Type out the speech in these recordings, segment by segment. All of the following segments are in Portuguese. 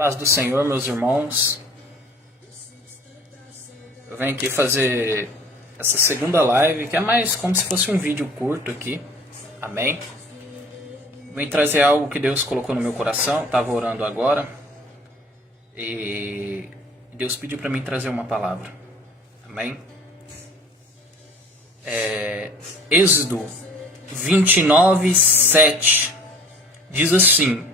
Paz do Senhor, meus irmãos. Eu venho aqui fazer essa segunda live, que é mais como se fosse um vídeo curto aqui. Amém? Venho trazer algo que Deus colocou no meu coração. Estava orando agora e Deus pediu para mim trazer uma palavra. Amém? Êxodo 29:7 diz assim: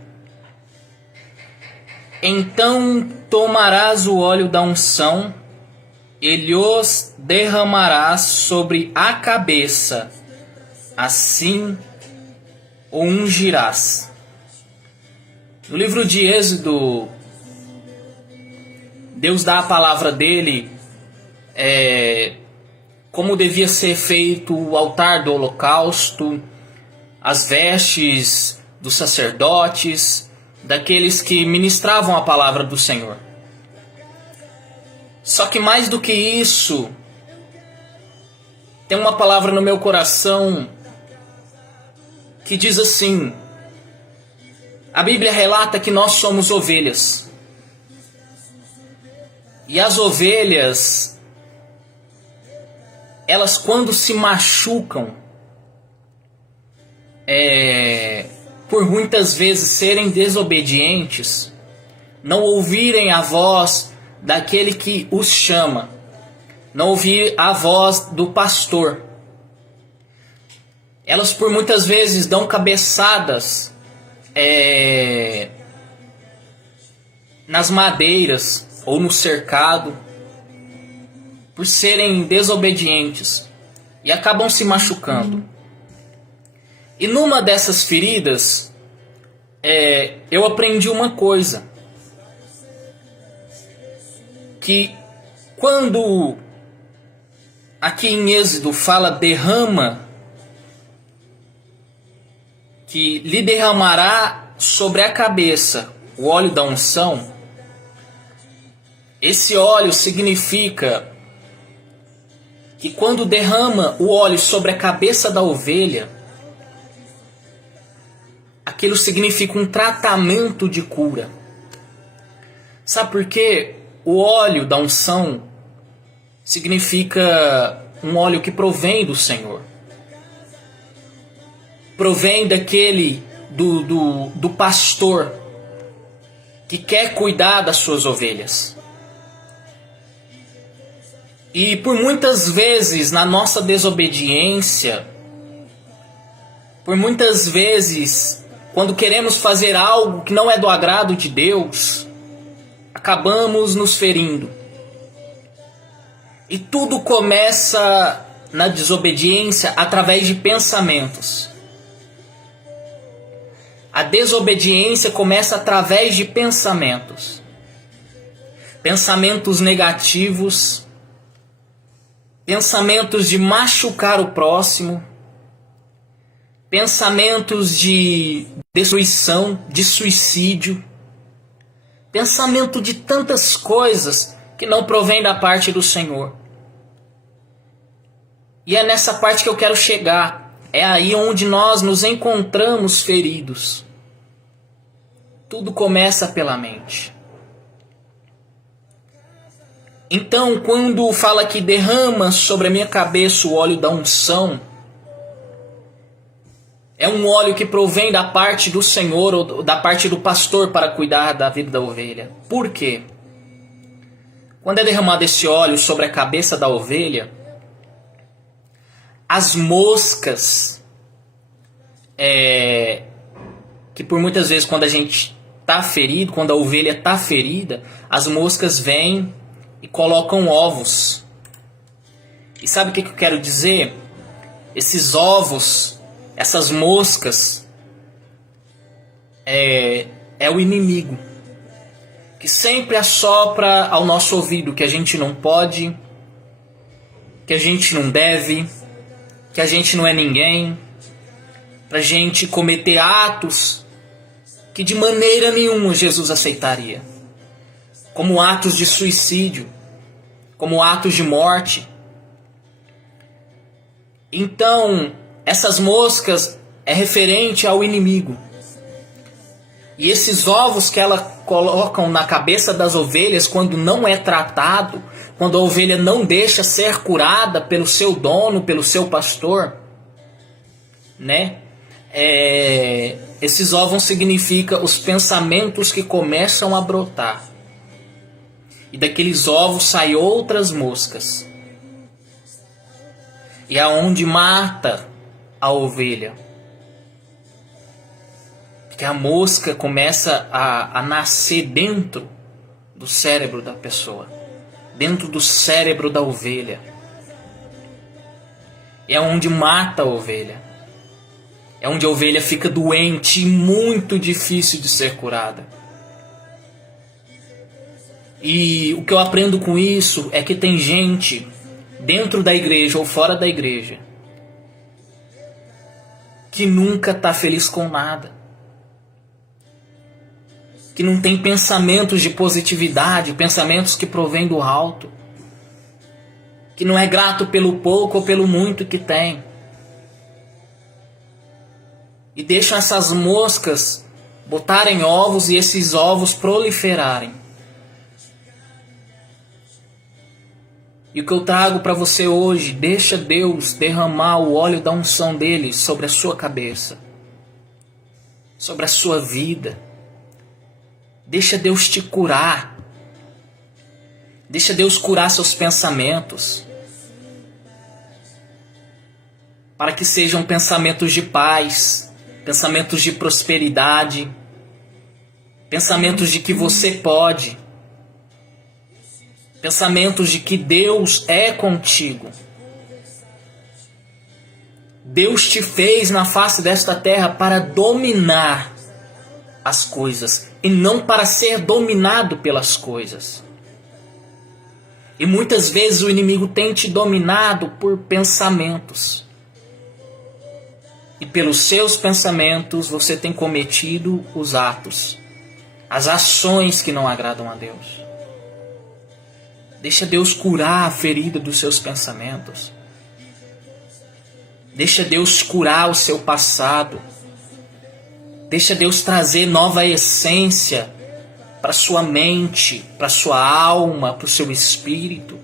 Então tomarás o óleo da unção e lhos derramarás sobre a cabeça, assim o ungirás. No livro de Êxodo, Deus dá a palavra dele, como devia ser feito o altar do holocausto, as vestes dos sacerdotes, daqueles que ministravam a palavra do Senhor. Só que mais do que isso, tem uma palavra no meu coração que diz assim: a Bíblia relata que nós somos ovelhas. E as ovelhas, elas quando se machucam, por muitas vezes serem desobedientes, não ouvirem a voz daquele que os chama, não ouvir a voz do pastor, elas por muitas vezes dão cabeçadas nas madeiras ou no cercado, por serem desobedientes, e acabam se machucando. E numa dessas feridas, eu aprendi uma coisa, que quando aqui em Êxodo fala derrama, que lhe derramará sobre a cabeça o óleo da unção, esse óleo significa que quando derrama o óleo sobre a cabeça da ovelha, aquilo significa um tratamento de cura. Sabe por quê? O óleo da unção significa um óleo que provém do Senhor. Provém daquele do pastor que quer cuidar das suas ovelhas. E por muitas vezes na nossa desobediência, por muitas vezes quando queremos fazer algo que não é do agrado de Deus, acabamos nos ferindo. E tudo começa na desobediência através de pensamentos. A desobediência começa através de pensamentos. Pensamentos negativos, pensamentos de machucar o próximo, pensamentos de destruição, de suicídio, pensamento de tantas coisas que não provém da parte do Senhor. E é nessa parte que eu quero chegar. É aí onde nós nos encontramos feridos. Tudo começa pela mente. Então, quando fala que derrama sobre a minha cabeça o óleo da unção, é um óleo que provém da parte do Senhor ou da parte do pastor para cuidar da vida da ovelha. Por quê? Quando é derramado esse óleo sobre a cabeça da ovelha, as moscas, que por muitas vezes quando a gente está ferido, quando a ovelha está ferida, as moscas vêm e colocam ovos. E sabe o que eu quero dizer? Esses ovos, essas moscas, é o inimigo, que sempre assopra ao nosso ouvido que a gente não pode, que a gente não deve, que a gente não é ninguém, pra gente cometer atos que de maneira nenhuma Jesus aceitaria, como atos de suicídio, como atos de morte. Então, essas moscas é referente ao inimigo. E esses ovos que ela colocam na cabeça das ovelhas, quando não é tratado, quando a ovelha não deixa ser curada pelo seu dono, pelo seu pastor, né? Esses ovos significam os pensamentos que começam a brotar. E daqueles ovos saem outras moscas. E é onde mata a ovelha. Porque a mosca começa a nascer dentro do cérebro da pessoa. Dentro do cérebro da ovelha. É onde mata a ovelha. É onde a ovelha fica doente e muito difícil de ser curada. E o que eu aprendo com isso é que tem gente dentro da igreja ou fora da igreja que nunca está feliz com nada. Que não tem pensamentos de positividade, pensamentos que provêm do alto. Que não é grato pelo pouco ou pelo muito que tem. E deixam essas moscas botarem ovos e esses ovos proliferarem. E o que eu trago para você hoje, deixa Deus derramar o óleo da unção dele sobre a sua cabeça, sobre a sua vida. Deixa Deus te curar. Deixa Deus curar seus pensamentos. Para que sejam pensamentos de paz, pensamentos de prosperidade, pensamentos de que você pode, pensamentos de que Deus é contigo. Deus te fez na face desta terra para dominar as coisas e não para ser dominado pelas coisas. E muitas vezes o inimigo tem te dominado por pensamentos. E pelos seus pensamentos você tem cometido os atos, as ações que não agradam a Deus. Deixa Deus curar a ferida dos seus pensamentos. Deixa Deus curar o seu passado. Deixa Deus trazer nova essência para sua mente, para sua alma, para o seu espírito.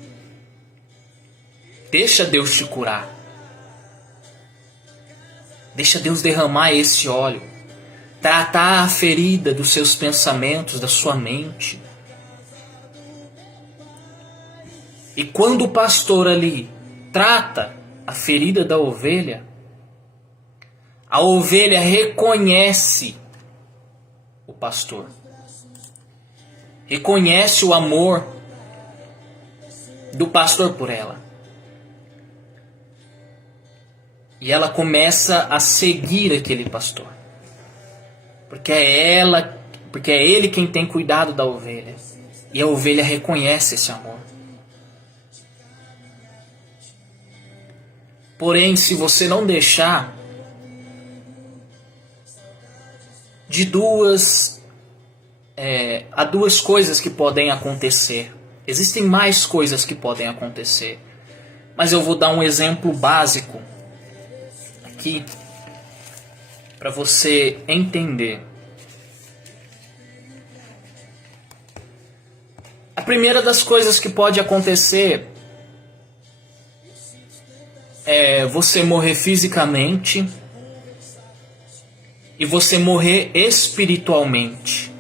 Deixa Deus te curar. Deixa Deus derramar esse óleo. Tratar a ferida dos seus pensamentos, da sua mente. E quando o pastor ali trata a ferida da ovelha, a ovelha reconhece o pastor. Reconhece o amor do pastor por ela. E ela começa a seguir aquele pastor. Porque é ele quem tem cuidado da ovelha. E a ovelha reconhece esse amor. Porém, se você não deixar, há duas coisas que podem acontecer. Existem mais coisas que podem acontecer. Mas eu vou dar um exemplo básico aqui para você entender. A primeira das coisas que pode acontecer é você morrer fisicamente e você morrer espiritualmente.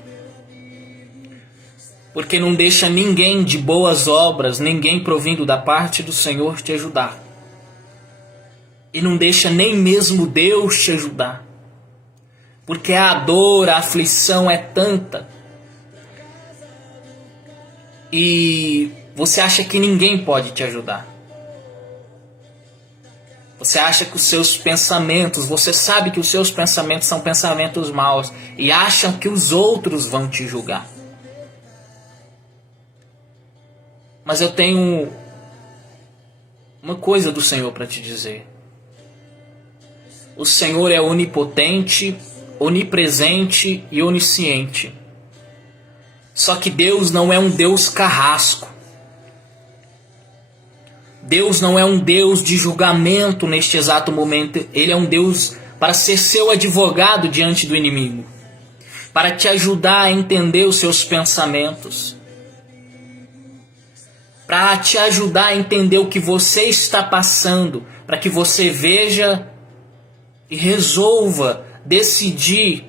Porque não deixa ninguém de boas obras, ninguém provindo da parte do Senhor te ajudar. E não deixa nem mesmo Deus te ajudar. Porque a dor, a aflição é tanta. E você acha que ninguém pode te ajudar. Você acha que os seus pensamentos, você sabe que os seus pensamentos são pensamentos maus e acham que os outros vão te julgar. Mas eu tenho uma coisa do Senhor para te dizer. O Senhor é onipotente, onipresente e onisciente. Só que Deus não é um Deus carrasco. Deus não é um Deus de julgamento neste exato momento. Ele é um Deus para ser seu advogado diante do inimigo. para te ajudar a entender os seus pensamentos, para te ajudar a entender o que você está passando, para que você veja e resolva decidir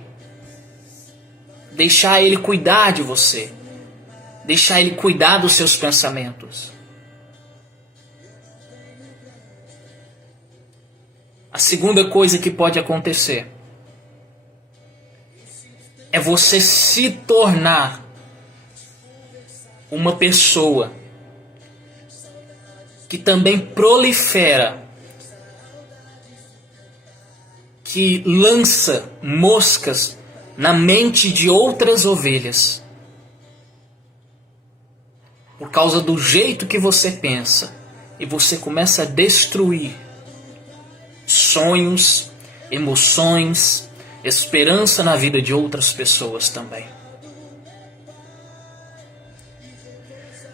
deixar Ele cuidar de você, deixar Ele cuidar dos seus pensamentos. A segunda coisa que pode acontecer é você se tornar uma pessoa que também prolifera, que lança moscas na mente de outras ovelhas, por causa do jeito que você pensa, e você começa a destruir sonhos, emoções, esperança na vida de outras pessoas também.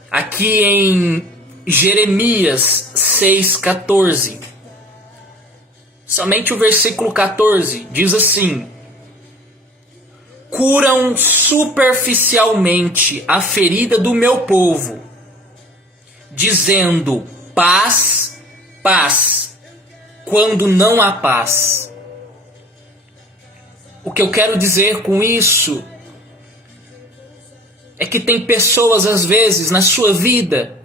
Aqui em Jeremias 6,14, somente o versículo 14 diz assim: curam superficialmente a ferida do meu povo, dizendo paz, paz, quando não há paz. O que eu quero dizer com isso é que tem pessoas, às vezes, na sua vida,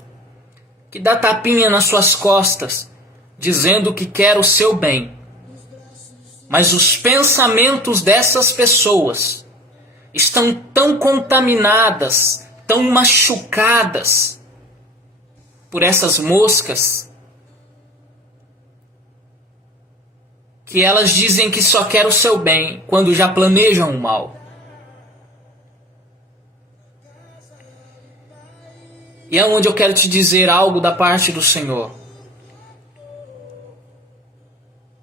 que dá tapinha nas suas costas, dizendo que quer o seu bem. Mas os pensamentos dessas pessoas estão tão contaminadas, tão machucadas por essas moscas, que elas dizem que só quer o seu bem, quando já planejam o mal. E é onde eu quero te dizer algo da parte do Senhor.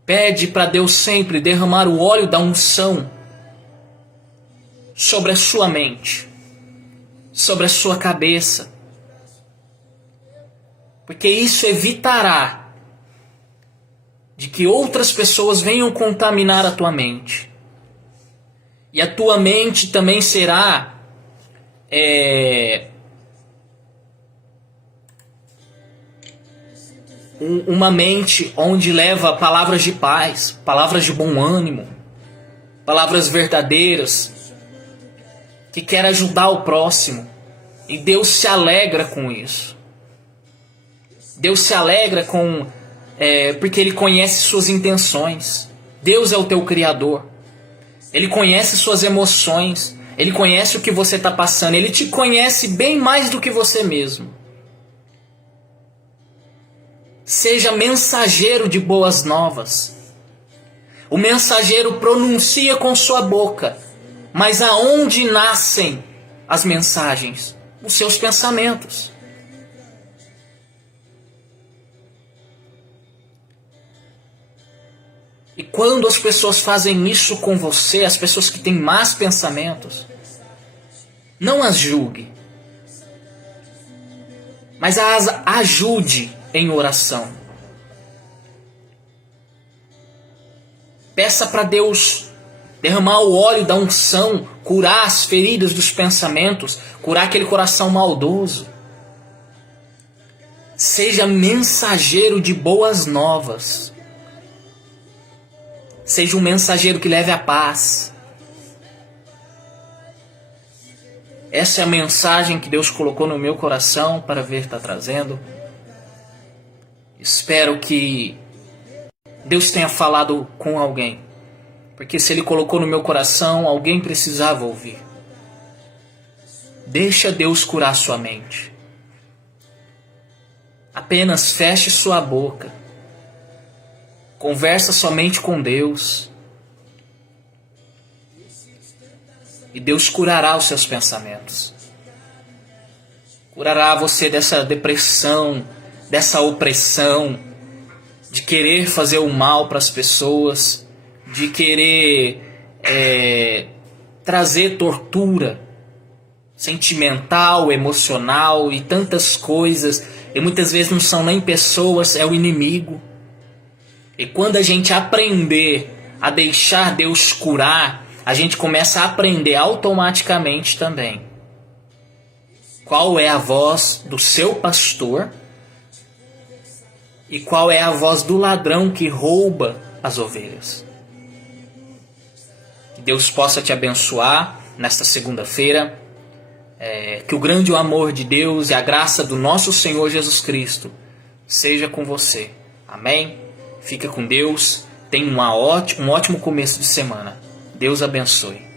Pede para Deus sempre derramar o óleo da unção sobre a sua mente, sobre a sua cabeça, porque isso evitará de que outras pessoas venham contaminar a tua mente. E a tua mente também será uma mente onde leva palavras de paz, palavras de bom ânimo, palavras verdadeiras, que quer ajudar o próximo. E Deus se alegra com isso. Deus se alegra porque Ele conhece suas intenções. Deus é o teu Criador. Ele conhece suas emoções. Ele conhece o que você está passando. Ele te conhece bem mais do que você mesmo. Seja mensageiro de boas novas. O mensageiro pronuncia com sua boca, mas aonde nascem as mensagens? Os seus pensamentos. E quando as pessoas fazem isso com você, as pessoas que têm más pensamentos, não as julgue, mas as ajude em oração. Peça para Deus derramar o óleo da unção, curar as feridas dos pensamentos, curar aquele coração maldoso. Seja mensageiro de boas novas. Seja um mensageiro que leve a paz. Essa é a mensagem que Deus colocou no meu coração para ver estar trazendo. Espero que Deus tenha falado com alguém. Porque se Ele colocou no meu coração, alguém precisava ouvir. Deixa Deus curar sua mente. Apenas feche sua boca. Conversa somente com Deus. E Deus curará os seus pensamentos. Curará você dessa depressão, dessa opressão, de querer fazer o mal para as pessoas, de querer trazer tortura sentimental, emocional e tantas coisas. E muitas vezes não são nem pessoas, é o inimigo. E quando a gente aprender a deixar Deus curar, a gente começa a aprender automaticamente também qual é a voz do seu pastor e qual é a voz do ladrão que rouba as ovelhas. Que Deus possa te abençoar nesta segunda-feira. Que o grande amor de Deus e a graça do nosso Senhor Jesus Cristo seja com você. Amém? Fica com Deus. Tenha um ótimo começo de semana. Deus abençoe.